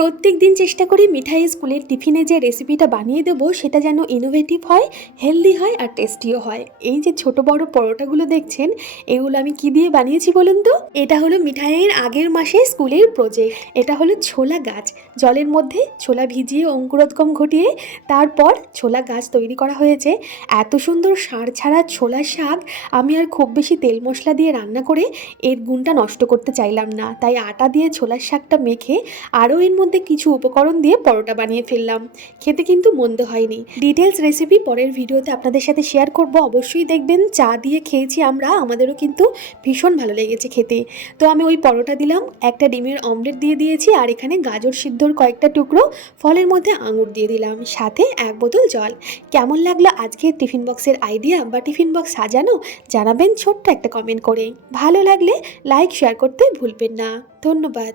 প্রত্যেক দিন চেষ্টা করি মিঠাই স্কুলের টিফিনে যে রেসিপিটা বানিয়ে দেবো সেটা যেন ইনোভেটিভ হয়, হেলদি হয় আর টেস্টিও হয়। এই যে ছোট বড় পরোটাগুলো দেখছেন, এগুলো আমি কি দিয়ে বানিয়েছি বলুন তো? এটা হলো মিঠাইয়ের আগের মাসে স্কুলের প্রজেক্ট। এটা হলো ছোলা গাছ। জলের মধ্যে ছোলা ভিজিয়ে অঙ্কুরোদ্গম ঘটিয়ে তারপর ছোলা গাছ তৈরি করা হয়েছে। এত সুন্দর সার ছাড়া ছোলা শাক আমি আর খুব বেশি তেল মশলা দিয়ে রান্না করে এর গুণটা নষ্ট করতে চাইলাম না, তাই আটা দিয়ে ছোলার শাকটা মেখে আরও এর মধ্যে কিছু উপকরণ দিয়ে পরোটা বানিয়ে ফেললাম। খেতে কিন্তু মন্দ হয়নি। ডিটেলস রেসিপি পরের ভিডিওতে আপনাদের সাথে শেয়ার করব, অবশ্যই দেখবেন। চা দিয়ে খেয়েছি আমরা, আমাদেরও কিন্তু ভীষণ ভালো লেগেছে খেতে। তো আমি ওই পরোটা দিলাম, একটা ডিমের অমলেট দিয়ে দিয়েছি, আর এখানে গাজর সিদ্ধর কয়েকটা টুকরো, ফলের মধ্যে আঙুর দিয়ে দিলাম, সাথে 1 বোতল জল। কেমন লাগলো আজকের টিফিন বক্সের আইডিয়া বা টিফিন বক্স সাজানো জানাবেন ছোট্ট একটা কমেন্ট করে। ভালো লাগলে লাইক শেয়ার করতে ভুলবেন না। ধন্যবাদ।